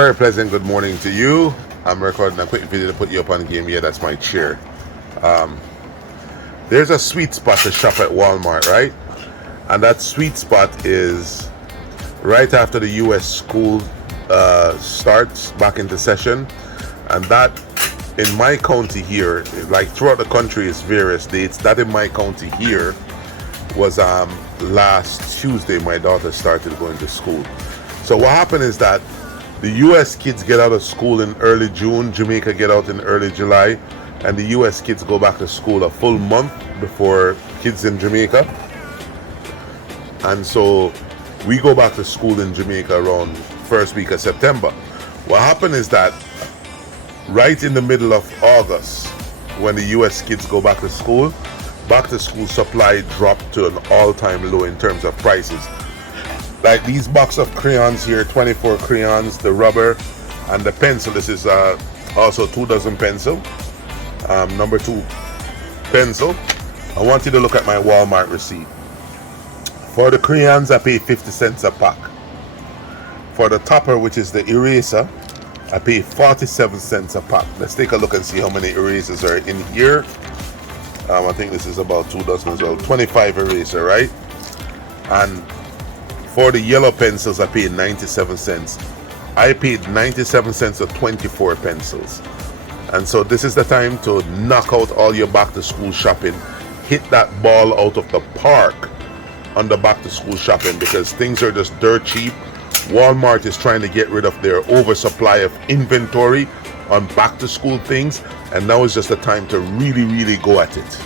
Very pleasant good morning to you. I'm recording a quick video to put you up on game. Yeah, that's my chair. Um, there's a sweet spot to shop at Walmart, right? And that sweet spot is right after the U.S. school starts back into session. And that in my county here, like throughout the country is various dates. That in my county here was last Tuesday my daughter started going to school. So what happened is that the U.S. kids get out of school in early June, Jamaica get out in early July, and the U.S. kids go back to school a full month before kids in Jamaica. And so we go back to school in Jamaica around first week of September. What happened is that right in the middle of August, when the U.S. kids go back to school supply dropped to an all-time low in terms of prices. Like these box of crayons here, 24 crayons, the rubber and the pencil. This is also 2 dozen pencil, number 2 pencil. I want you to look at my Walmart receipt. For the crayons I pay 50 cents a pack. For the topper, which is the eraser, I pay 47 cents a pack. Let's take a look and see how many erasers are in here. I think this is about 2 dozen as well. 25 eraser, right? And for the yellow pencils I paid 97 cents. I paid 97 cents for 24 pencils. And so this is the time to knock out all your back to school shopping. Hit that ball out of the park on the back to school shopping, because things are just dirt cheap. Walmart is trying to get rid of their oversupply of inventory on back to school things, and now is just the time to really go at it.